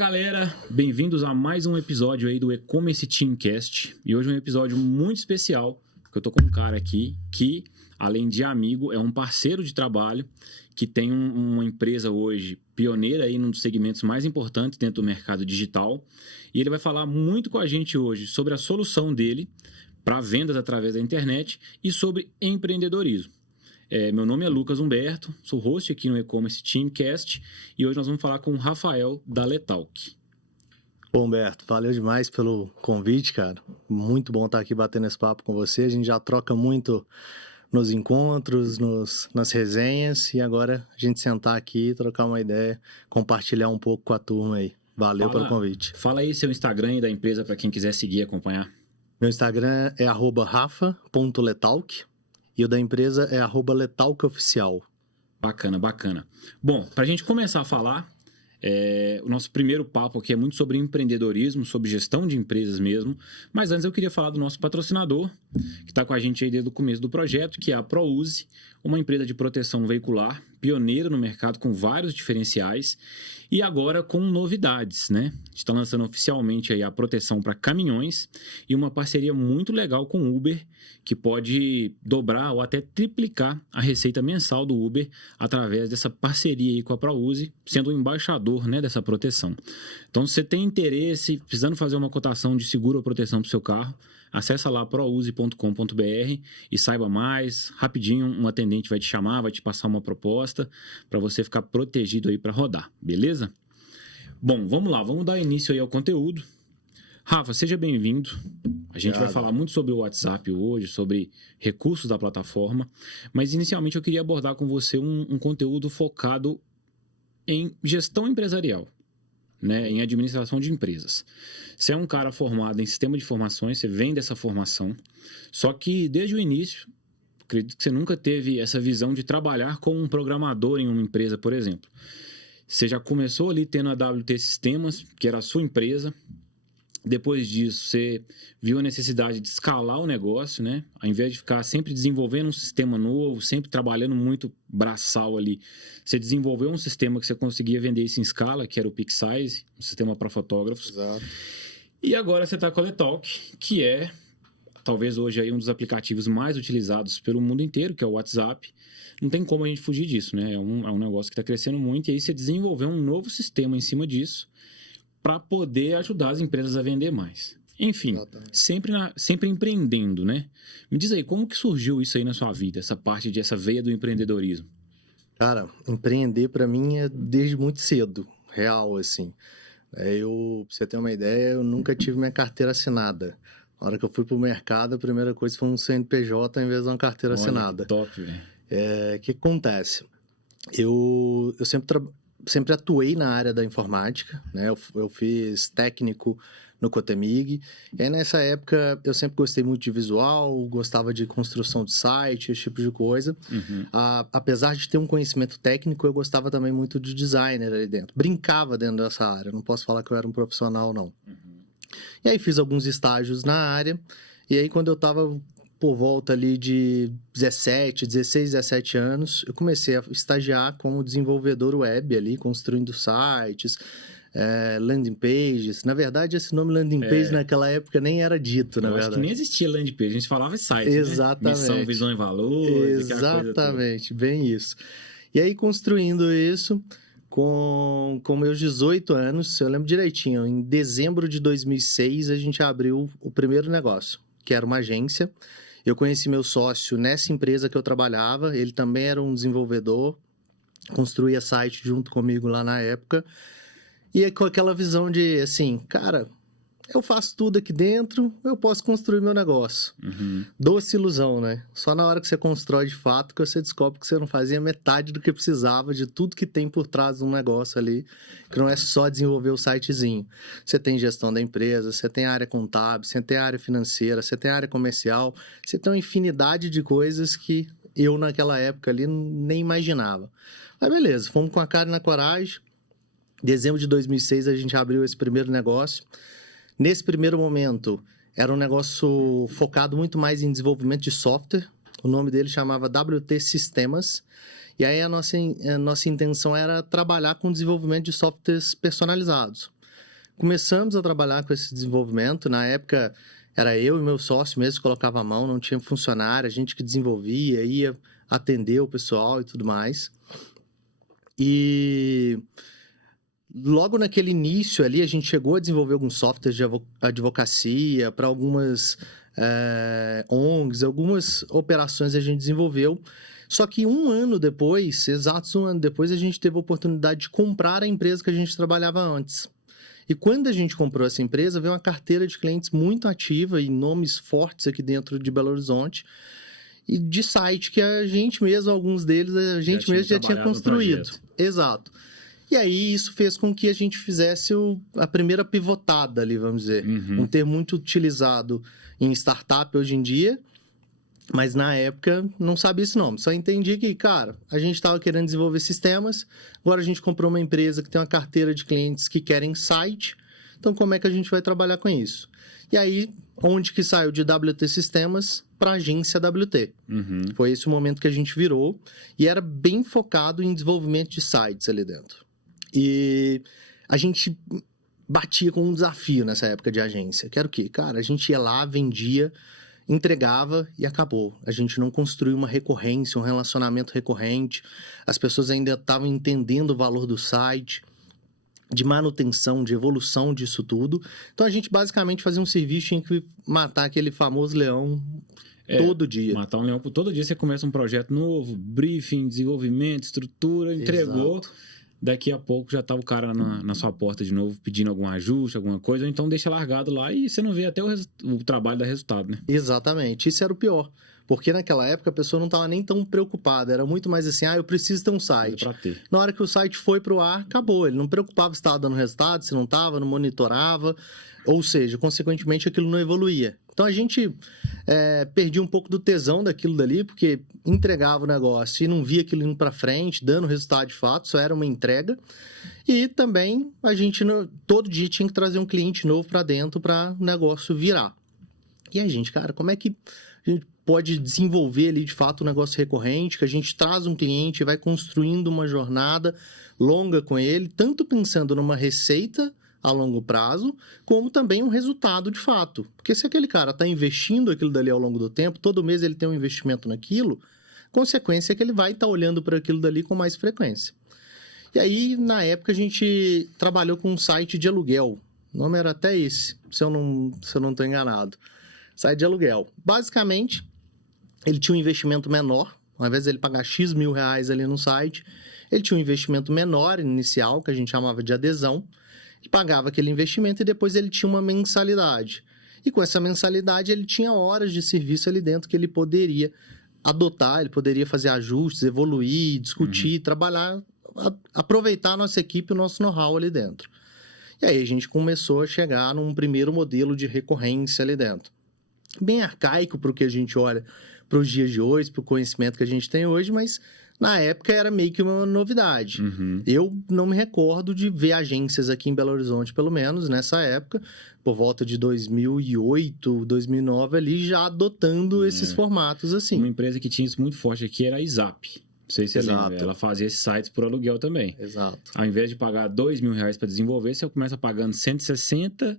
Galera, bem-vindos a mais um episódio aí do E-Commerce Teamcast. E hoje é um episódio muito especial, porque eu tô com um cara aqui que, além de amigo, é um parceiro de trabalho, que tem uma empresa hoje pioneira aí num dos segmentos mais importantes dentro do mercado digital. E ele vai falar muito com a gente hoje sobre a solução dele para vendas através da internet e sobre empreendedorismo. Meu nome é Lucas Humberto, sou host aqui no E-Commerce Teamcast e hoje nós vamos falar com o Rafael da Letalk. Bom, Humberto, valeu demais pelo convite, cara. Muito bom estar aqui batendo esse papo com você. A gente já troca muito nos encontros, nas resenhas e agora a gente sentar aqui, trocar uma ideia, compartilhar um pouco com a turma aí. Valeu pelo convite. Fala aí seu Instagram e da empresa para quem quiser seguir e acompanhar. Meu Instagram é @rafa.letalk. E o da empresa é @letalkoficial. Bacana, bacana. Bom, para a gente começar a falar, o nosso primeiro papo aqui é muito sobre empreendedorismo, sobre gestão de empresas mesmo. Mas antes eu queria falar do nosso patrocinador, que está com a gente aí desde o começo do projeto, que é a ProUse, uma empresa de proteção veicular, pioneira no mercado com vários diferenciais e agora com novidades, né? A gente está lançando oficialmente aí a proteção para caminhões e uma parceria muito legal com o Uber, que pode dobrar ou até triplicar a receita mensal do Uber através dessa parceria aí com a ProUse, sendo o embaixador, né, dessa proteção. Então, se você tem interesse, precisando fazer uma cotação de seguro ou proteção para o seu carro, acessa lá prouse.com.br e saiba mais. Rapidinho, um atendente vai te chamar, vai te passar uma proposta para você ficar protegido aí para rodar, beleza? Bom, vamos lá, vamos dar início aí ao conteúdo. Rafa, seja bem-vindo. A gente vai falar muito sobre o WhatsApp hoje, sobre recursos da plataforma, mas inicialmente eu queria abordar com você um conteúdo focado em gestão empresarial, né, em administração de empresas. Você é um cara formado em sistema de informações, você vem dessa formação, só que desde o início, acredito que você nunca teve essa visão de trabalhar como um programador em uma empresa, por exemplo. Você já começou ali tendo a WT Sistemas, que era a sua empresa. Depois disso, você viu a necessidade de escalar o negócio, né? Ao invés de ficar sempre desenvolvendo um sistema novo, sempre trabalhando muito braçal ali, você desenvolveu um sistema que você conseguia vender isso em escala, que era o PicSize, um sistema para fotógrafos. Exato. E agora você está com a Letalk, que é talvez hoje aí um dos aplicativos mais utilizados pelo mundo inteiro, que é o WhatsApp. Não tem como a gente fugir disso, né? É um negócio que está crescendo muito e aí você desenvolveu um novo sistema em cima disso para poder ajudar as empresas a vender mais. Enfim, sempre empreendendo, né? Me diz aí, como que surgiu isso aí na sua vida, essa veia do empreendedorismo? Cara, empreender para mim é desde muito cedo, real, assim. Pra você ter uma ideia, eu nunca tive minha carteira assinada. Na hora que eu fui pro mercado, a primeira coisa foi um CNPJ em vez de uma carteira assinada. Top, velho. O que acontece? Eu sempre atuei na área da informática, né? Eu fiz técnico no Cotemig. E aí, nessa época, eu sempre gostei muito de visual, gostava de construção de site, esse tipo de coisa. Uhum. Apesar de ter um conhecimento técnico, eu gostava também muito de designer ali dentro. Brincava dentro dessa área, não posso falar que eu era um profissional, não. Uhum. E aí, fiz alguns estágios na área. E aí, quando eu estava por volta ali de 16, 17 anos, eu comecei a estagiar como desenvolvedor web ali, construindo sites, landing pages. Na verdade, esse nome landing page naquela época nem era dito, na verdade. Acho que nem existia landing page, a gente falava site, exatamente, né? Missão, visão e valores, exatamente, bem isso. E aí, construindo isso, com meus 18 anos, eu lembro direitinho, em dezembro de 2006, a gente abriu o primeiro negócio, que era uma agência. Eu conheci meu sócio nessa empresa que eu trabalhava, ele também era um desenvolvedor, construía site junto comigo lá na época, e com aquela visão de, assim, cara, eu faço tudo aqui dentro, eu posso construir meu negócio. Uhum. Doce ilusão, né? Só na hora que você constrói de fato que você descobre que você não fazia metade do que precisava de tudo que tem por trás de um negócio ali, que não é só desenvolver o sitezinho. Você tem gestão da empresa, você tem área contábil, você tem área financeira, você tem área comercial, você tem uma infinidade de coisas que eu naquela época ali nem imaginava. Mas beleza, fomos com a cara e na coragem. Dezembro de 2006 a gente abriu esse primeiro negócio. Nesse primeiro momento, era um negócio focado muito mais em desenvolvimento de software. O nome dele chamava WT Sistemas. E aí a nossa intenção era trabalhar com desenvolvimento de softwares personalizados. começamos a trabalhar com esse desenvolvimento. Na época, era eu e meu sócio mesmo que colocava a mão, não tinha funcionário, a gente que desenvolvia, ia atender o pessoal e tudo mais. E logo naquele início ali, a gente chegou a desenvolver alguns softwares de advocacia para algumas ONGs, algumas operações a gente desenvolveu. Só que exatos um ano depois, a gente teve a oportunidade de comprar a empresa que a gente trabalhava antes. E quando a gente comprou essa empresa, veio uma carteira de clientes muito ativa e nomes fortes aqui dentro de Belo Horizonte. E de site que a gente mesmo, alguns deles, a gente mesmo já tinha construído. Exato. E aí isso fez com que a gente fizesse a primeira pivotada ali, vamos dizer. Um termo muito utilizado em startup hoje em dia, mas na época não sabia esse nome. Só entendi que, cara, a gente estava querendo desenvolver sistemas, agora a gente comprou uma empresa que tem uma carteira de clientes que querem site, então como é que a gente vai trabalhar com isso? E aí, onde que saiu de WT Sistemas para a agência WT? Foi esse o momento que a gente virou, e era bem focado em desenvolvimento de sites ali dentro. E a gente batia com um desafio nessa época de agência, que era o quê? Cara, a gente ia lá, vendia, entregava e acabou. A gente não construiu uma recorrência, um relacionamento recorrente. As pessoas ainda estavam entendendo o valor do site, de manutenção, de evolução disso tudo. Então, a gente basicamente fazia um serviço em que matar aquele famoso leão todo dia. Matar um leão por todo dia. Você começa um projeto novo, briefing, desenvolvimento, estrutura, entregou. Exato. Daqui a pouco já tá o cara na sua porta de novo pedindo algum ajuste, alguma coisa, ou então deixa largado lá e você não vê até o trabalho dar resultado, né? Exatamente. Isso era o pior. Porque naquela época a pessoa não estava nem tão preocupada. Era muito mais assim, eu preciso ter um site. Na hora que o site foi pro ar, acabou. Ele não preocupava se estava dando resultado, se não estava, não monitorava. Ou seja, consequentemente aquilo não evoluía. Então a gente perdia um pouco do tesão daquilo dali, porque entregava o negócio e não via aquilo indo para frente, dando resultado de fato, só era uma entrega. E também a gente todo dia tinha que trazer um cliente novo para dentro para o negócio virar. E a gente, cara, como é que a gente pode desenvolver ali de fato um negócio recorrente, que a gente traz um cliente e vai construindo uma jornada longa com ele, tanto pensando numa receita a longo prazo, como também um resultado de fato. Porque se aquele cara está investindo aquilo dali ao longo do tempo, todo mês ele tem um investimento naquilo, consequência é que ele vai estar olhando para aquilo dali com mais frequência. E aí, na época, a gente trabalhou com um site de aluguel. O nome era até esse, se eu não estou enganado. Site de aluguel. Basicamente, ele tinha um investimento menor. Ao invés de ele pagar X mil reais ali no site, ele tinha um investimento menor inicial, que a gente chamava de adesão, e pagava aquele investimento e depois ele tinha uma mensalidade. E com essa mensalidade ele tinha horas de serviço ali dentro que ele poderia adotar, ele poderia fazer ajustes, evoluir, discutir, trabalhar, aproveitar a nossa equipe, o nosso know-how ali dentro. E aí a gente começou a chegar num primeiro modelo de recorrência ali dentro. Bem arcaico para o que a gente olha para os dias de hoje, para o conhecimento que a gente tem hoje, mas na época era meio que uma novidade. Eu não me recordo de ver agências aqui em Belo Horizonte, pelo menos nessa época, por volta de 2008, 2009, ali já adotando esses formatos assim. Uma empresa que tinha isso muito forte aqui era a ISAP. Não sei se você lembra. Ela fazia esses sites por aluguel também. Exato. Ao invés de pagar R$2 mil para desenvolver, você começa pagando 160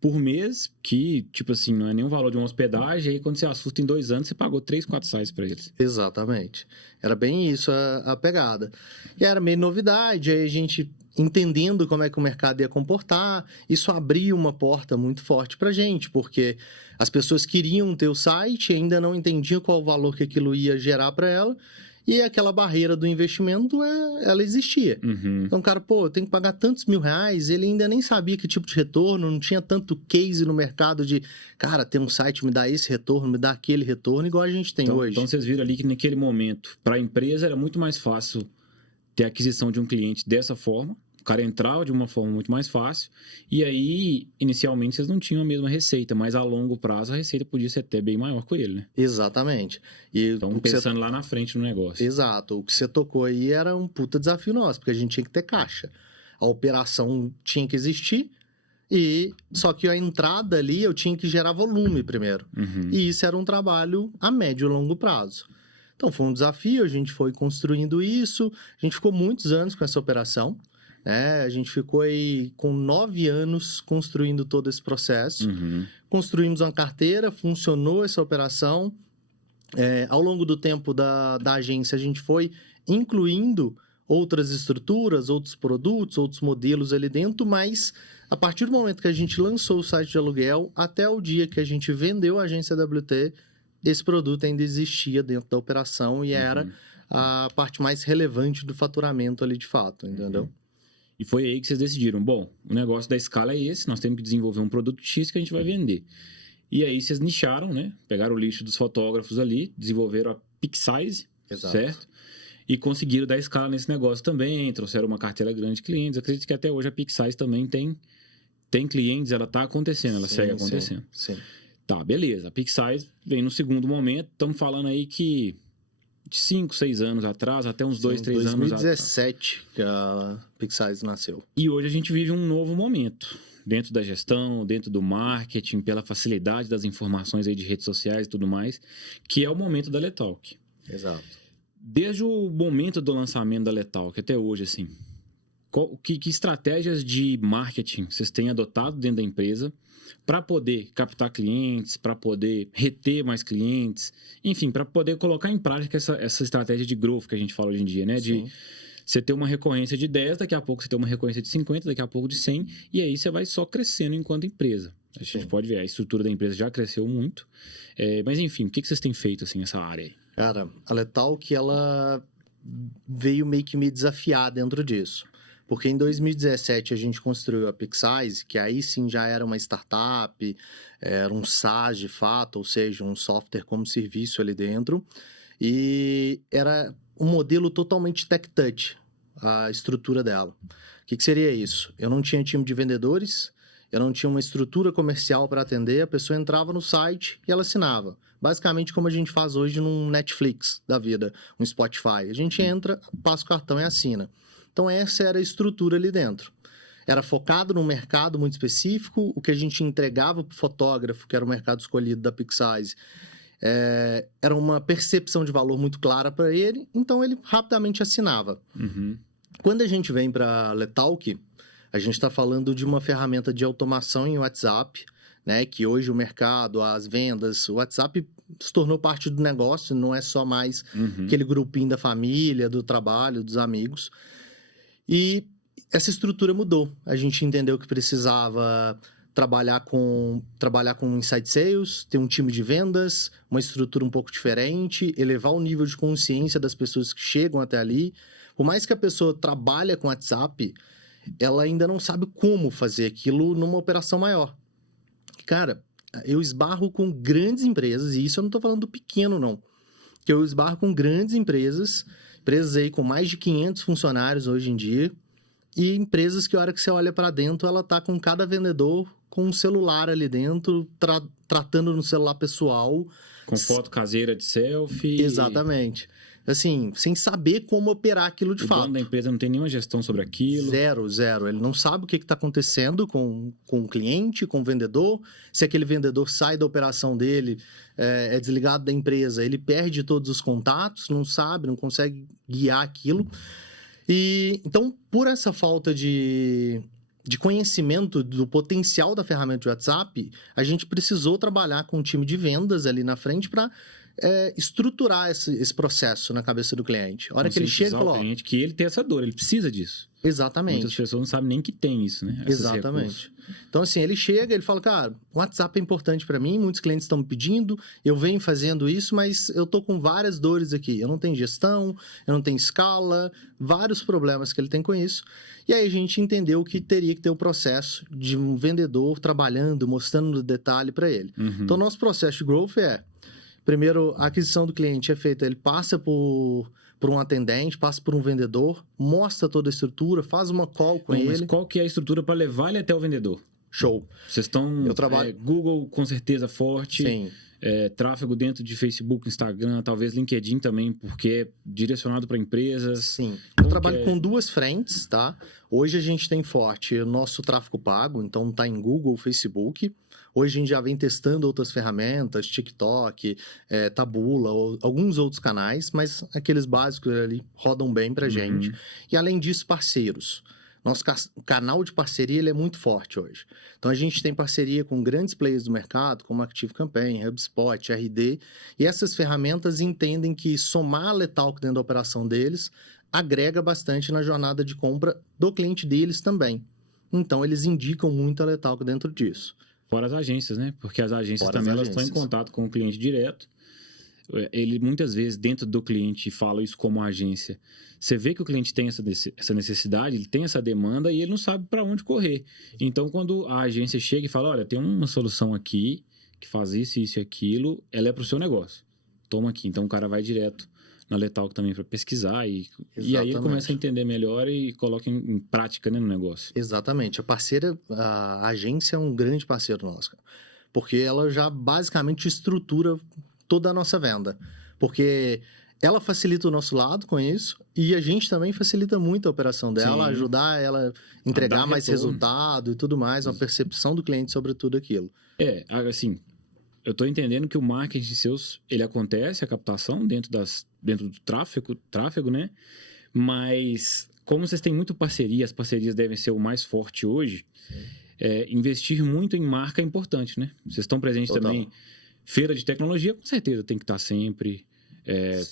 por mês, que, tipo assim, não é nem o valor de uma hospedagem, aí quando você assusta em 2 anos, você pagou 3, 4 sites para eles. Exatamente. Era bem isso a pegada. E era meio novidade, aí a gente entendendo como é que o mercado ia comportar, isso abria uma porta muito forte pra gente, porque as pessoas queriam ter o site, ainda não entendiam qual o valor que aquilo ia gerar para ela, e aquela barreira do investimento, ela existia. Então, o cara, eu tenho que pagar tantos mil reais, ele ainda nem sabia que tipo de retorno, não tinha tanto case no mercado de, cara, ter um site me dá esse retorno, me dá aquele retorno, igual a gente tem hoje. Então, vocês viram ali que naquele momento, para a empresa, era muito mais fácil ter a aquisição de um cliente dessa forma, o cara entrava de uma forma muito mais fácil, e aí, inicialmente, vocês não tinham a mesma receita, mas a longo prazo a receita podia ser até bem maior com ele, né? Exatamente. Então, pensando lá na frente no negócio. Exato. O que você tocou aí era um puta desafio nosso, porque a gente tinha que ter caixa. A operação tinha que existir, só que a entrada ali eu tinha que gerar volume primeiro. E isso era um trabalho a médio e longo prazo. Então, foi um desafio, a gente foi construindo isso, a gente ficou muitos anos com essa operação. né? A gente ficou aí com 9 anos construindo todo esse processo. Construímos uma carteira, funcionou essa operação. Ao longo do tempo da agência, a gente foi incluindo outras estruturas, outros produtos, outros modelos ali dentro, mas a partir do momento que a gente lançou o site de aluguel, até o dia que a gente vendeu a agência WT, esse produto ainda existia dentro da operação e era a parte mais relevante do faturamento ali de fato, entendeu? E foi aí que vocês decidiram, bom, o negócio da escala é esse, nós temos que desenvolver um produto X que a gente vai vender. E aí vocês nicharam, né? Pegaram o lixo dos fotógrafos ali, desenvolveram a PicSize, certo? E conseguiram dar escala nesse negócio também, trouxeram uma carteira grande de clientes. Acredito que até hoje a PicSize também tem clientes, ela está acontecendo, ela segue acontecendo. Sim. Tá, beleza. A PicSize vem no segundo momento, estamos falando aí que de 5, 6 anos atrás, até uns 2, 3 anos atrás. 2017 que a PicSize nasceu. E hoje a gente vive um novo momento. Dentro da gestão, dentro do marketing, pela facilidade das informações aí de redes sociais e tudo mais, que é o momento da Letalk. Exato. Desde o momento do lançamento da Letalk até hoje, assim, que estratégias de marketing vocês têm adotado dentro da empresa para poder captar clientes, para poder reter mais clientes, enfim, para poder colocar em prática essa estratégia de growth que a gente fala hoje em dia, né? De você ter uma recorrência de 10, daqui a pouco você ter uma recorrência de 50, daqui a pouco de 100, e aí você vai só crescendo enquanto empresa. A gente pode ver, a estrutura da empresa já cresceu muito. Mas enfim, o que vocês têm feito assim, nessa área aí? Cara, a Letalk, ela veio meio que me desafiar dentro disso. Porque em 2017 a gente construiu a PicSize, que aí sim já era uma startup, era um SaaS de fato, ou seja, um software como serviço ali dentro. E era um modelo totalmente tech touch, a estrutura dela. O que seria isso? Eu não tinha time de vendedores, eu não tinha uma estrutura comercial para atender, a pessoa entrava no site e ela assinava. Basicamente como a gente faz hoje num Netflix da vida, um Spotify. A gente entra, passa o cartão e assina. Então essa era a estrutura ali dentro. Era focado num mercado muito específico, o que a gente entregava para o fotógrafo, que era o mercado escolhido da PicSize, era uma percepção de valor muito clara para ele, então ele rapidamente assinava. Quando a gente vem para a Letalk, a gente está falando de uma ferramenta de automação em WhatsApp, né, que hoje o mercado, as vendas, o WhatsApp se tornou parte do negócio, não é só mais aquele grupinho da família, do trabalho, dos amigos. E essa estrutura mudou. A gente entendeu que precisava trabalhar com inside sales, ter um time de vendas, uma estrutura um pouco diferente, elevar o nível de consciência das pessoas que chegam até ali. Por mais que a pessoa trabalhe com WhatsApp, ela ainda não sabe como fazer aquilo numa operação maior. Cara, eu esbarro com grandes empresas, e isso eu não estou falando do pequeno, não. Que eu esbarro com grandes empresas aí com mais de 500 funcionários hoje em dia, e empresas que a hora que você olha para dentro, ela tá com cada vendedor com um celular ali dentro, tratando no celular pessoal. Com foto caseira de selfie. Exatamente. Assim, sem saber como operar aquilo de fato. O dono da empresa não tem nenhuma gestão sobre aquilo. Zero. Ele não sabe o que está acontecendo com o cliente, com o vendedor. Se aquele vendedor sai da operação dele, é desligado da empresa, ele perde todos os contatos, não sabe, não consegue guiar aquilo. E então, por essa falta de conhecimento do potencial da ferramenta de WhatsApp, a gente precisou trabalhar com um time de vendas ali na frente para estruturar esse processo na cabeça do cliente. A hora que ele chega e fala... o cliente que ele tem essa dor, ele precisa disso. Exatamente. Muitas pessoas não sabem nem que tem isso, né? Exatamente. Então, assim, ele chega, ele fala, cara, o WhatsApp é importante para mim, muitos clientes estão me pedindo, eu venho fazendo isso, mas eu tô com várias dores aqui. Eu não tenho gestão, eu não tenho escala, vários problemas que ele tem com isso. E aí a gente entendeu que teria que ter o processo de um vendedor trabalhando, mostrando no detalhe para ele. Então, nosso processo de growth primeiro, a aquisição do cliente é feita, ele passa por um atendente, passa por um vendedor, mostra toda a estrutura, faz uma call com ele. Mas qual que é a estrutura para levar ele até o vendedor? Show. Vocês estão... Eu trabalho... Google, com certeza, forte. Sim. Tráfego dentro de Facebook, Instagram, talvez LinkedIn também, porque é direcionado para empresas. Sim. Eu trabalho com duas frentes, tá? Hoje a gente tem forte o nosso tráfego pago, então tá em Google, Facebook. Hoje a gente já vem testando outras ferramentas, TikTok, Taboola, alguns outros canais, mas aqueles básicos ali rodam bem pra gente. E além disso, parceiros. Nosso canal de parceria ele é muito forte hoje. Então, a gente tem parceria com grandes players do mercado, como ActiveCampaign, HubSpot, RD, e essas ferramentas entendem que somar a Letalk dentro da operação deles agrega bastante na jornada de compra do cliente deles também. Então, eles indicam muito a Letalk dentro disso. Fora as agências, né? Porque as agências Fora também as elas estão em agências. contato com o cliente direto. Ele muitas vezes dentro do cliente fala isso como agência. Você vê que o cliente tem essa necessidade, ele tem essa demanda e ele não sabe para onde correr. Então, quando a agência chega e fala, olha, tem uma solução aqui que faz isso, isso e aquilo, ela é para o seu negócio. Toma aqui. Então, o cara vai direto na Letalk também para pesquisar e aí ele começa a entender melhor e coloca em prática, né, no negócio. Exatamente. A agência é um grande parceiro nosso, cara, porque ela já basicamente estrutura toda a nossa venda, porque ela facilita o nosso lado com isso e a gente também facilita muito a operação dela, Sim. ajudar ela a entregar mais retorno. resultado e tudo mais, uma percepção do cliente sobre tudo aquilo. Assim, eu estou entendendo que o marketing seus, ele acontece, a captação dentro do tráfego, né? Mas como vocês têm muito parceria, as parcerias devem ser o mais forte hoje, investir muito em marca é importante, né? Vocês estão presentes Total. também. Feira de tecnologia, com certeza, tem que estar sempre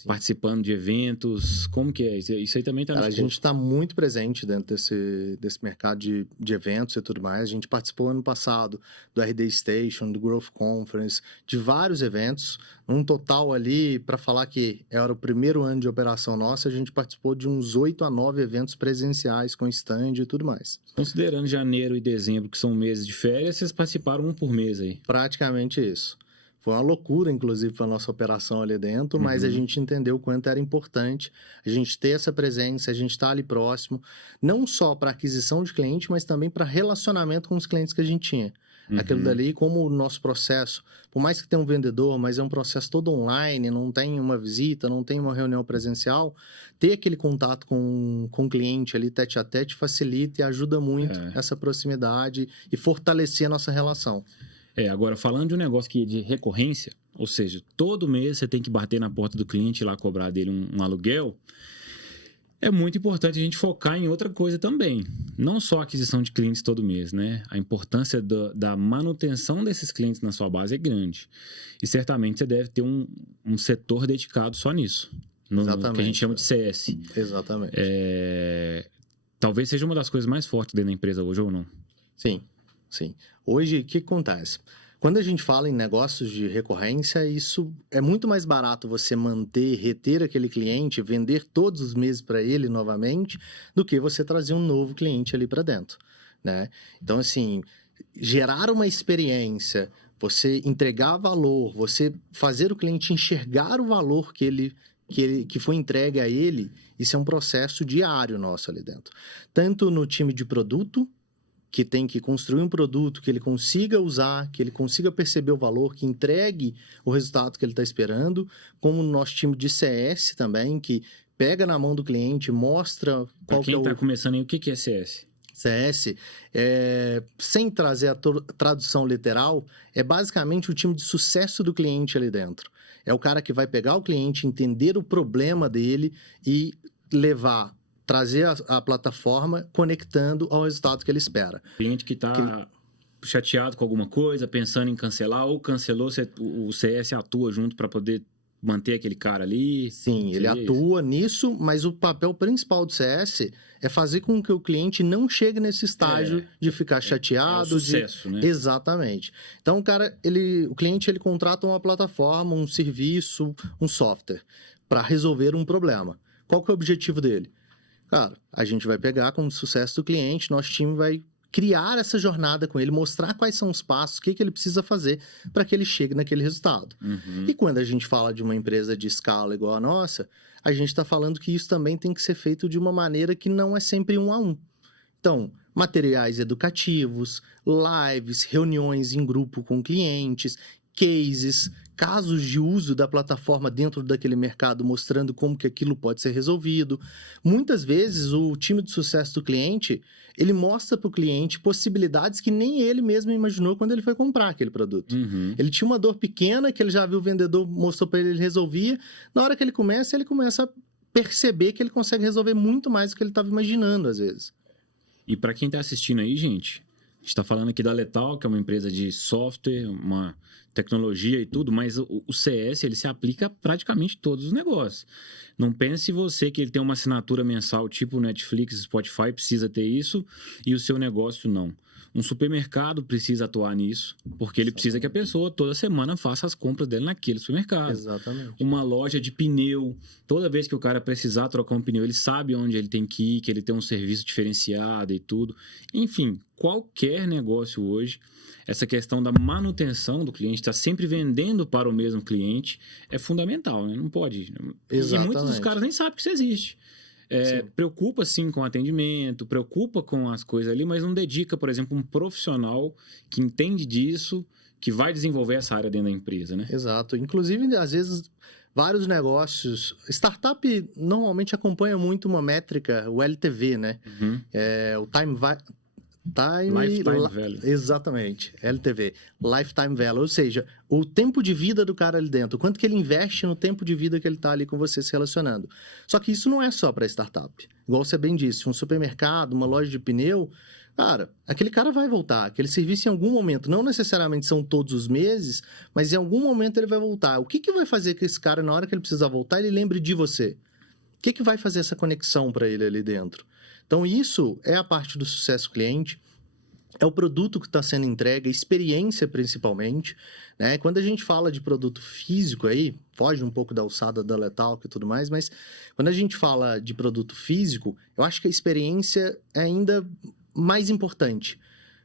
participando de eventos. Como que é? Isso aí também está no A gente está muito presente dentro desse mercado de eventos e tudo mais. A gente participou ano passado do RD Station, do Growth Conference, de vários eventos. Um total ali, para falar que era o primeiro ano de operação nossa, a gente participou de uns 8 a 9 eventos presenciais com stand e tudo mais. Considerando janeiro e dezembro, que são meses de férias, vocês participaram um por mês aí. Praticamente isso. Foi uma loucura, inclusive, para a nossa operação ali dentro, mas a gente entendeu o quanto era importante a gente ter essa presença, a gente estar ali próximo, não só para aquisição de cliente, mas também para relacionamento com os clientes que a gente tinha. Aquilo dali, como o nosso processo, por mais que tenha um vendedor, mas é um processo todo online, não tem uma visita, não tem uma reunião presencial, ter aquele contato com o cliente ali, tete a tete, facilita e ajuda muito essa proximidade e fortalecer a nossa relação. Agora, falando de um negócio que é de recorrência, ou seja, todo mês você tem que bater na porta do cliente e lá cobrar dele um aluguel, é muito importante a gente focar em outra coisa também. Não só a aquisição de clientes todo mês, né? A importância da manutenção desses clientes na sua base é grande. E certamente você deve ter um setor dedicado só nisso. No que a gente chama de CS. Exatamente. Talvez seja uma das coisas mais fortes dentro da empresa hoje, ou não? Sim. Hoje, o que acontece? Quando a gente fala em negócios de recorrência, isso é muito mais barato você manter, reter aquele cliente, vender todos os meses para ele novamente, do que você trazer um novo cliente ali para dentro, né? Então, assim, gerar uma experiência, você entregar valor, você fazer o cliente enxergar o valor que foi entregue a ele, isso é um processo diário nosso ali dentro. Tanto no time de produto, que tem que construir um produto que ele consiga usar, que ele consiga perceber o valor, que entregue o resultado que ele está esperando, como o nosso time de CS também, que pega na mão do cliente, mostra qual que é o... Para quem está começando aí, o que é CS? CS, sem trazer a tradução literal, é basicamente o time de sucesso do cliente ali dentro. É o cara que vai pegar o cliente, entender o problema dele e trazer a plataforma conectando ao resultado que ele espera. Cliente que está chateado com alguma coisa, pensando em cancelar, ou cancelou, o CS atua junto para poder manter aquele cara ali. Sim, ele atua nisso, mas o papel principal do CS é fazer com que o cliente não chegue nesse estágio de ficar chateado. É o sucesso, né? Exatamente. Então, o cliente ele contrata uma plataforma, um serviço, um software para resolver um problema. Qual que é o objetivo dele? Cara, a gente vai pegar como sucesso do cliente, nosso time vai criar essa jornada com ele, mostrar quais são os passos, o que ele precisa fazer para que ele chegue naquele resultado. E quando a gente fala de uma empresa de escala igual a nossa, a gente está falando que isso também tem que ser feito de uma maneira que não é sempre 1 a 1. Então, materiais educativos, lives, reuniões em grupo com clientes, cases, casos de uso da plataforma dentro daquele mercado, mostrando como que aquilo pode ser resolvido. Muitas vezes, o time de sucesso do cliente, ele mostra para o cliente possibilidades que nem ele mesmo imaginou quando ele foi comprar aquele produto. Ele tinha uma dor pequena, que ele já viu o vendedor, mostrou para ele, ele resolvia. Na hora que ele começa a perceber que ele consegue resolver muito mais do que ele estava imaginando, às vezes. E para quem está assistindo aí, gente, a gente está falando aqui da Letal, que é uma empresa de software, uma tecnologia e tudo, mas o CS ele se aplica a praticamente todos os negócios. Não pense você que ele tem uma assinatura mensal tipo Netflix, Spotify, precisa ter isso e o seu negócio não. Um supermercado precisa atuar nisso, porque ele precisa que a pessoa toda semana faça as compras dele naquele supermercado. Exatamente. Uma loja de pneu, toda vez que o cara precisar trocar um pneu, ele sabe onde ele tem que ir, que ele tem um serviço diferenciado e tudo. Enfim, qualquer negócio hoje, essa questão da manutenção do cliente, estar sempre vendendo para o mesmo cliente, é fundamental, né? Não pode. Exatamente. E muitos dos caras nem sabem que isso existe. Preocupa sim com o atendimento, preocupa com as coisas ali, mas não dedica, por exemplo, um profissional que entende disso, que vai desenvolver essa área dentro da empresa, né? Exato. Inclusive, às vezes, vários negócios... Startup normalmente acompanha muito uma métrica, o LTV, né? Uhum. O Lifetime Value. Exatamente, LTV, Lifetime Value, ou seja, o tempo de vida do cara ali dentro, quanto que ele investe no tempo de vida que ele está ali com você se relacionando. Só que isso não é só para startup. Igual você bem disse, um supermercado, uma loja de pneu, cara, aquele cara vai voltar, aquele serviço em algum momento, não necessariamente são todos os meses, mas em algum momento ele vai voltar. O que vai fazer que esse cara, na hora que ele precisar voltar, ele lembre de você? O que vai fazer essa conexão para ele ali dentro? Então, isso é a parte do sucesso cliente, é o produto que está sendo entregue, a experiência principalmente, né? Quando a gente fala de produto físico aí, foge um pouco da alçada da Letal e tudo mais, mas quando a gente fala de produto físico, eu acho que a experiência é ainda mais importante.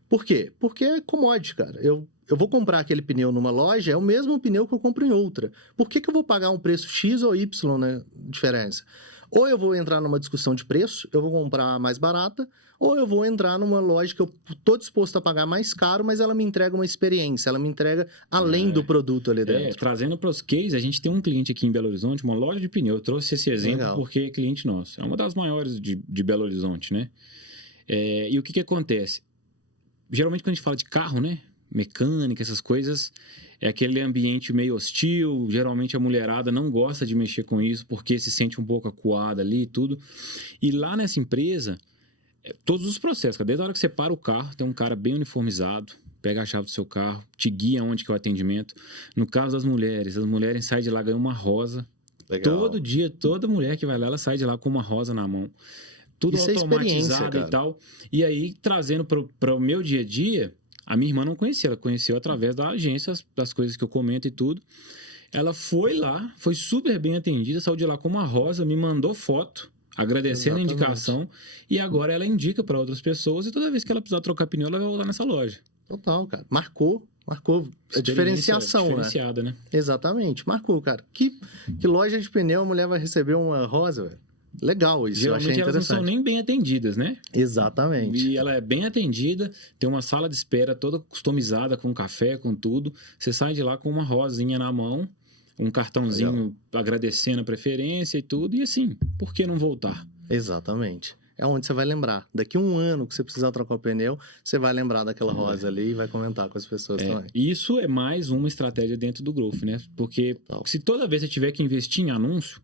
Por quê? Porque é commodity, cara. Eu vou comprar aquele pneu numa loja, é o mesmo pneu que eu compro em outra. Por que eu vou pagar um preço X ou Y, né? Diferença. Ou eu vou entrar numa discussão de preço, eu vou comprar mais barata, ou eu vou entrar numa loja que eu estou disposto a pagar mais caro, mas ela me entrega uma experiência, ela me entrega além do produto ali dentro. Trazendo para os cases, a gente tem um cliente aqui em Belo Horizonte, uma loja de pneu. Eu trouxe esse exemplo porque é cliente nosso. É uma das maiores de Belo Horizonte, né? E o que acontece? Geralmente quando a gente fala de carro, né? Mecânica, essas coisas, é aquele ambiente meio hostil, geralmente a mulherada não gosta de mexer com isso porque se sente um pouco acuada ali e tudo. E lá nessa empresa, todos os processos, desde a hora que você para o carro, tem um cara bem uniformizado, pega a chave do seu carro, te guia onde que é o atendimento. No caso das mulheres, as mulheres saem de lá ganhando uma rosa. Legal. Todo dia, toda mulher que vai lá, ela sai de lá com uma rosa na mão. Tudo isso automatizado e tal. E aí, trazendo para o meu dia a dia, a minha irmã não conhecia, ela conheceu através da agência, das coisas que eu comento e tudo. Ela foi lá, foi super bem atendida, saiu de lá com uma rosa, me mandou foto, agradecendo a indicação, e agora ela indica para outras pessoas, e toda vez que ela precisar trocar pneu, ela vai voltar nessa loja. Total, cara. Marcou a diferenciação, diferenciada, né? Exatamente, marcou, cara. Que loja de pneu a mulher vai receber uma rosa, velho? Legal isso, geralmente eu achei elas não são nem bem atendidas, né? Exatamente. E ela é bem atendida, tem uma sala de espera toda customizada com café, com tudo. Você sai de lá com uma rosinha na mão, um cartãozinho agradecendo a preferência e tudo. E assim, por que não voltar? Exatamente. É onde você vai lembrar. Daqui a um ano que você precisar trocar o pneu, você vai lembrar daquela rosa ali e vai comentar com as pessoas também. Isso é mais uma estratégia dentro do Growth, né? Porque se toda vez você tiver que investir em anúncio,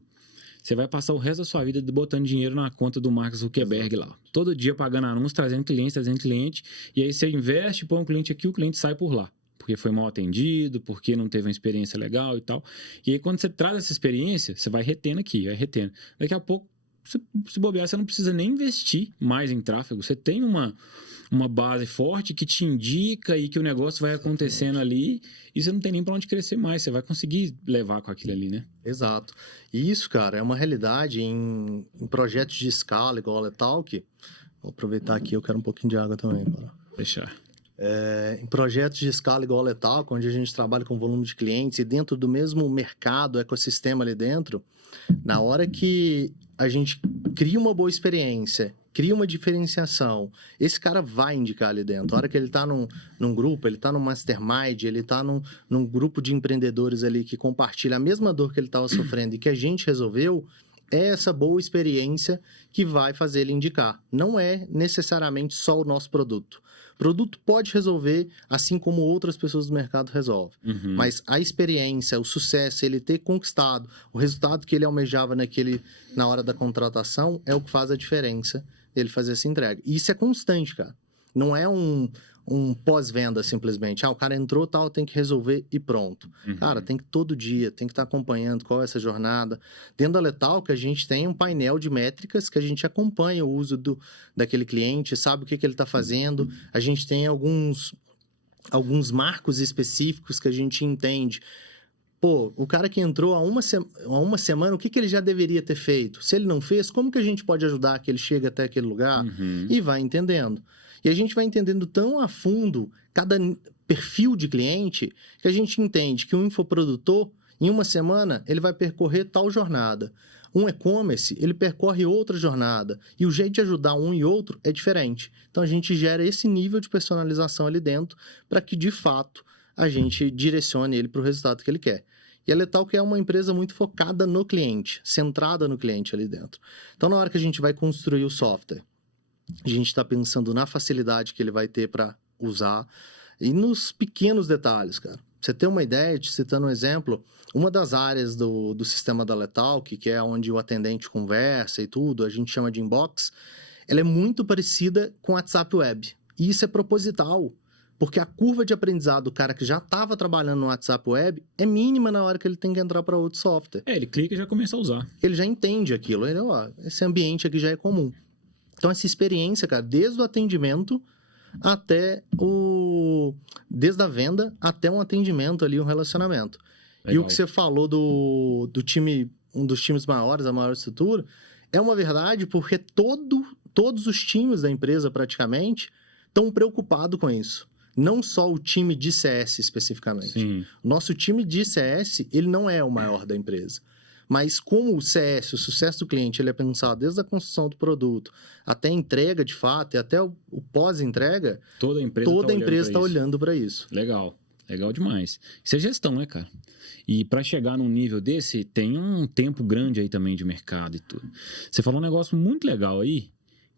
você vai passar o resto da sua vida botando dinheiro na conta do Mark Zuckerberg lá. Todo dia pagando anúncios, trazendo cliente. E aí você investe, põe um cliente aqui, o cliente sai por lá. Porque foi mal atendido, porque não teve uma experiência legal e tal. E aí quando você traz essa experiência, você vai retendo aqui, vai retendo. Daqui a pouco, se bobear, você não precisa nem investir mais em tráfego. Você tem uma base forte que te indica e que o negócio vai acontecendo ali e você não tem nem para onde crescer mais. Você vai conseguir levar com aquilo ali, né? Exato. E isso, cara, é uma realidade em projetos de escala, igual a Letalk. Vou aproveitar aqui, eu quero um pouquinho de água também. Para fechar. Em projetos de escala igual a Letalk, onde a gente trabalha com volume de clientes e dentro do mesmo mercado, ecossistema ali dentro, na hora que a gente cria uma boa experiência, cria uma diferenciação, esse cara vai indicar ali dentro. A hora que ele está num grupo, ele está num mastermind, ele está num grupo de empreendedores ali que compartilha a mesma dor que ele estava sofrendo e que a gente resolveu, é essa boa experiência que vai fazer ele indicar. Não é necessariamente só o nosso produto. O produto pode resolver, assim como outras pessoas do mercado resolvem. Uhum. Mas a experiência, o sucesso, ele ter conquistado o resultado que ele almejava na hora da contratação é o que faz a diferença ele fazer essa entrega. E isso é constante, cara. Não é um pós-venda simplesmente. O cara entrou, tal, tem que resolver e pronto. Cara, tem que todo dia, tem que estar acompanhando qual é essa jornada. Dentro da Letalk, a gente tem um painel de métricas que a gente acompanha o uso daquele cliente, sabe o que ele está fazendo. A gente tem alguns marcos específicos que a gente entende. Pô, o cara que entrou há uma semana, o que ele já deveria ter feito? Se ele não fez, como que a gente pode ajudar que ele chegue até aquele lugar? E vai entendendo. E a gente vai entendendo tão a fundo cada perfil de cliente que a gente entende que um infoprodutor, em uma semana, ele vai percorrer tal jornada. Um e-commerce, ele percorre outra jornada. E o jeito de ajudar um e outro é diferente. Então, a gente gera esse nível de personalização ali dentro para que, de fato, a gente direcione ele para o resultado que ele quer. E a Letalk é uma empresa muito focada no cliente, centrada no cliente ali dentro. Então, na hora que a gente vai construir o software, a gente está pensando na facilidade que ele vai ter para usar e nos pequenos detalhes, cara. Pra você ter uma ideia, te citando um exemplo, uma das áreas do sistema da Letalk, que é onde o atendente conversa e tudo, a gente chama de inbox, ela é muito parecida com o WhatsApp Web. E isso é proposital, porque a curva de aprendizado do cara que já estava trabalhando no WhatsApp Web é mínima na hora que ele tem que entrar para outro software. Ele clica e já começa a usar. Ele já entende aquilo, ele, esse ambiente aqui já é comum. Então, essa experiência, cara, desde o atendimento até desde a venda até um atendimento ali, um relacionamento. Legal. E o que você falou do time, um dos times maiores, a maior estrutura, é uma verdade porque todos os times da empresa, praticamente, estão preocupados com isso. Não só o time de CS, especificamente. Sim. Nosso time de CS, ele não é o maior da empresa. Mas como o CS, o sucesso do cliente, ele é pensado desde a construção do produto até a entrega de fato e até o pós-entrega, toda a empresa está olhando para isso. Legal, legal demais. Isso é gestão, né, cara? E para chegar num nível desse, tem um tempo grande aí também de mercado e tudo. Você falou um negócio muito legal aí,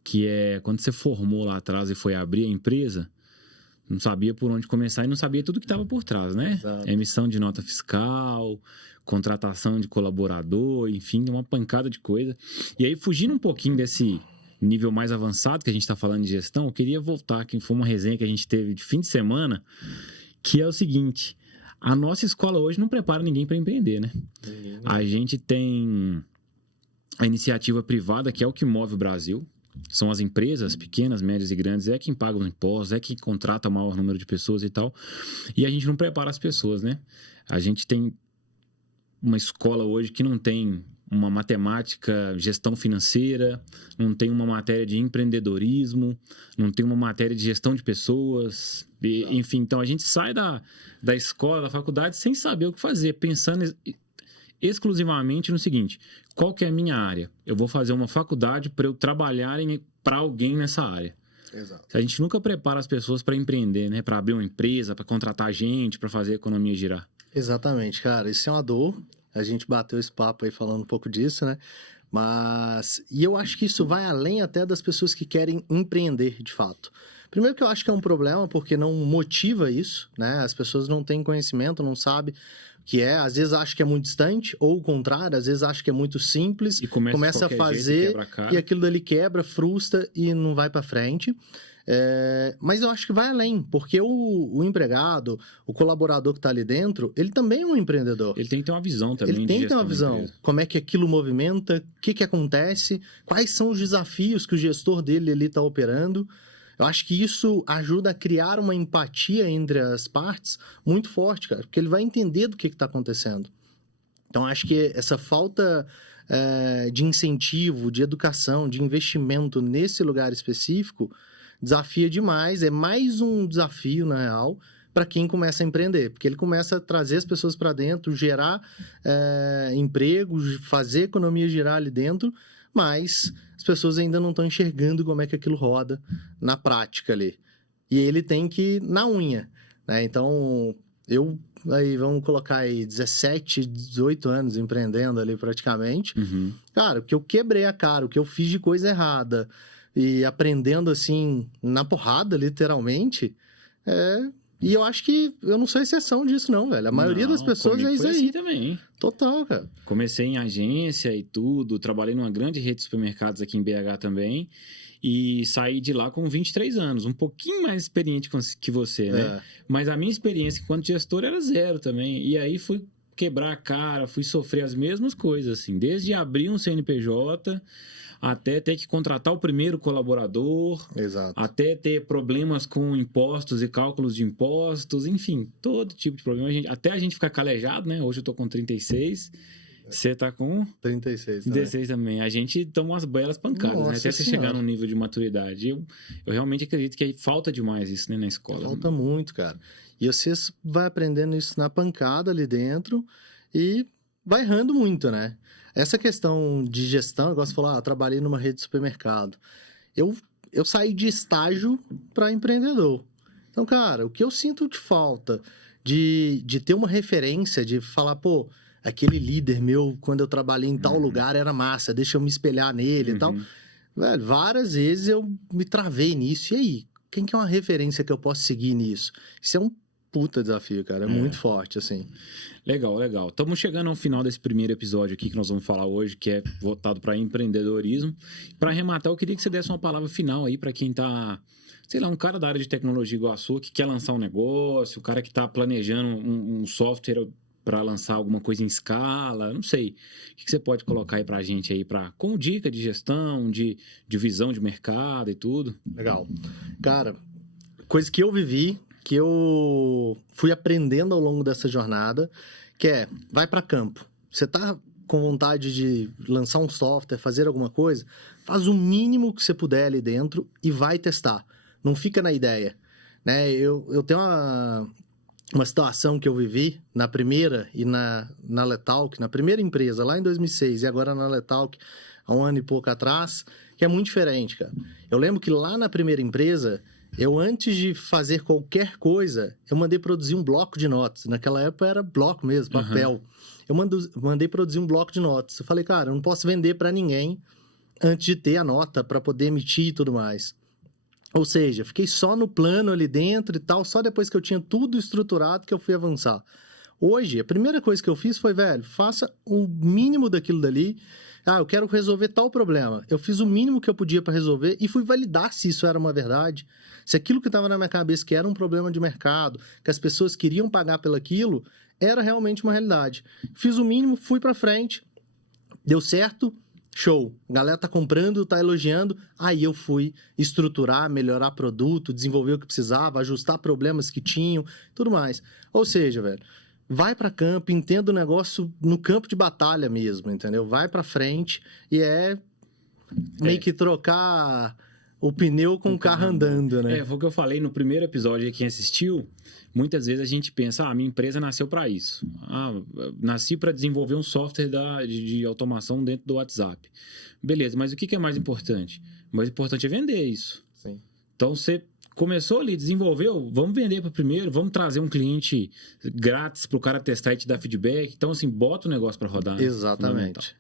que é quando você formou lá atrás e foi abrir a empresa, não sabia por onde começar e não sabia tudo que estava por trás, né? Exato. Emissão de nota fiscal, contratação de colaborador, enfim, uma pancada de coisa. E aí, fugindo um pouquinho desse nível mais avançado que a gente está falando de gestão, eu queria voltar, que foi uma resenha que a gente teve de fim de semana, que é o seguinte: a nossa escola hoje não prepara ninguém para empreender, né? A gente tem a iniciativa privada, que é o que move o Brasil. São as empresas pequenas, médias e grandes, é quem paga os impostos, é quem contrata o maior número de pessoas e tal. E a gente não prepara as pessoas, né? A gente tem uma escola hoje que não tem uma matemática, gestão financeira, não tem uma matéria de empreendedorismo, não tem uma matéria de gestão de pessoas, enfim. Então, a gente sai da escola, da faculdade, sem saber o que fazer, pensando exclusivamente no seguinte: qual que é a minha área? Eu vou fazer uma faculdade para eu trabalhar para alguém nessa área. Exato. A gente nunca prepara as pessoas para empreender, né? Para abrir uma empresa, para contratar gente, para fazer a economia girar. Exatamente, cara. Isso é uma dor. A gente bateu esse papo aí falando um pouco disso, né? E eu acho que isso vai além até das pessoas que querem empreender, de fato. Primeiro que eu acho que é um problema porque não motiva isso, né? As pessoas não têm conhecimento, não sabem o que é. Às vezes acham que é muito distante, ou o contrário, às vezes acham que é muito simples, e começa a fazer e aquilo dali quebra, frustra e não vai para frente. Mas eu acho que vai além, porque o empregado, o colaborador que está ali dentro, ele também é um empreendedor. Ele tem que ter uma visão também. Ele tem que ter uma visão. Como é que aquilo movimenta, o que acontece, quais são os desafios que o gestor dele ali está operando. Eu acho que isso ajuda a criar uma empatia entre as partes muito forte, cara, porque ele vai entender do que está acontecendo. Então, acho que essa falta de incentivo, de educação, de investimento nesse lugar específico desafia demais. É mais um desafio, na real, para quem começa a empreender, porque ele começa a trazer as pessoas para dentro, gerar empregos, fazer a economia girar ali dentro, mas as pessoas ainda não estão enxergando como é que aquilo roda na prática ali. E ele tem que ir na unha, né? Então, vamos colocar aí 17, 18 anos empreendendo ali praticamente. Uhum. Cara, o que eu quebrei a cara, o que eu fiz de coisa errada e aprendendo assim, na porrada, literalmente, E eu acho que eu não sou exceção disso, não, velho. A maioria das pessoas é isso aí. Assim também. Total, cara. Comecei em agência e tudo, trabalhei numa grande rede de supermercados aqui em BH também. E saí de lá com 23 anos, um pouquinho mais experiente que você, né? É. Mas a minha experiência enquanto gestor era 0 também. E aí fui quebrar a cara, fui sofrer as mesmas coisas, assim. Desde abrir um CNPJ, até ter que contratar o primeiro colaborador, Exato. até ter problemas com impostos e cálculos de impostos, enfim, todo tipo de problema. Até a gente ficar calejado, né? Hoje eu tô com 36, você tá com 36 também. 16 também. A gente toma umas belas pancadas, Nossa né? Até você Senhora. chegar num nível de maturidade. Eu realmente acredito que falta demais isso, né, na escola. Falta muito, cara. E você vai aprendendo isso na pancada ali dentro e vai errando muito, né? Essa questão de gestão, igual você falou, eu trabalhei numa rede de supermercado. Eu saí de estágio para empreendedor. Então, cara, o que eu sinto de falta de ter uma referência, de falar, pô, aquele líder meu, quando eu trabalhei em tal lugar, era massa, deixa eu me espelhar nele e tal. Velho, várias vezes eu me travei nisso. E aí, quem que é uma referência que eu posso seguir nisso? Isso é um puta desafio, cara. É muito forte, assim. Legal, legal. Estamos chegando ao final desse primeiro episódio aqui que nós vamos falar hoje, que é voltado para empreendedorismo. Para arrematar, eu queria que você desse uma palavra final aí para quem tá, sei lá, um cara da área de tecnologia igual a sua, que quer lançar um negócio, o cara que está planejando um software para lançar alguma coisa em escala, não sei. O que você pode colocar aí para a gente aí, com dica de gestão, de visão de mercado e tudo? Legal. Cara, coisa que eu vivi, que eu fui aprendendo ao longo dessa jornada, que é, vai para campo. Você tá com vontade de lançar um software, fazer alguma coisa, faz o mínimo que você puder ali dentro e vai testar. Não fica na ideia. Né? Eu tenho uma situação que eu vivi na primeira e na Letalk, na primeira empresa, lá em 2006, e agora na Letalk, há um ano e pouco atrás, que é muito diferente, cara. Eu lembro que lá na primeira empresa, eu antes de fazer qualquer coisa, eu mandei produzir um bloco de notas. Naquela época era bloco mesmo, papel. Eu mandei produzir um bloco de notas. Eu falei, cara, eu não posso vender para ninguém antes de ter a nota para poder emitir e tudo mais. Ou seja, fiquei só no plano ali dentro e tal, só depois que eu tinha tudo estruturado que eu fui avançar. Hoje, a primeira coisa que eu fiz foi, velho, faça o mínimo daquilo dali. Eu quero resolver tal problema. Eu fiz o mínimo que eu podia para resolver e fui validar se isso era uma verdade. Se aquilo que estava na minha cabeça, que era um problema de mercado, que as pessoas queriam pagar pelaquilo, era realmente uma realidade. Fiz o mínimo, fui para frente, deu certo. Show, a galera tá comprando, tá elogiando, aí eu fui estruturar, melhorar produto, desenvolver o que precisava, ajustar problemas que tinham, tudo mais. Ou seja, velho, vai para campo, entenda o negócio no campo de batalha mesmo, entendeu? Vai para frente e meio que trocar o pneu com o carro andando, né? Foi o que eu falei no primeiro episódio aí, quem assistiu, muitas vezes a gente pensa, minha empresa nasceu para isso. Nasci para desenvolver um software de automação dentro do WhatsApp. Beleza, mas o que é mais importante? O mais importante é vender isso. Sim. Então, você começou ali, desenvolveu, vamos vender para primeiro, vamos trazer um cliente grátis para o cara testar e te dar feedback. Então, assim, bota o negócio para rodar. Né? Exatamente.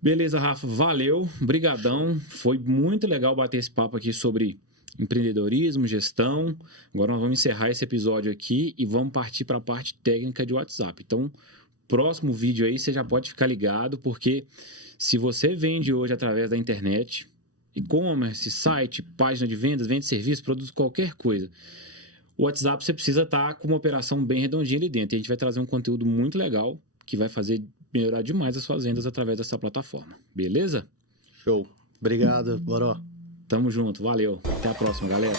Beleza, Rafa, valeu, brigadão. Foi muito legal bater esse papo aqui sobre empreendedorismo, gestão. Agora nós vamos encerrar esse episódio aqui e vamos partir para a parte técnica de WhatsApp. Então, próximo vídeo aí você já pode ficar ligado, porque se você vende hoje através da internet, e-commerce, site, página de vendas, vende serviço, produz qualquer coisa, o WhatsApp você precisa estar com uma operação bem redondinha ali dentro. E a gente vai trazer um conteúdo muito legal que vai fazer melhorar demais as suas vendas através dessa plataforma. Beleza? Show. Obrigado, Boró. Tamo junto, valeu. Até a próxima, galera.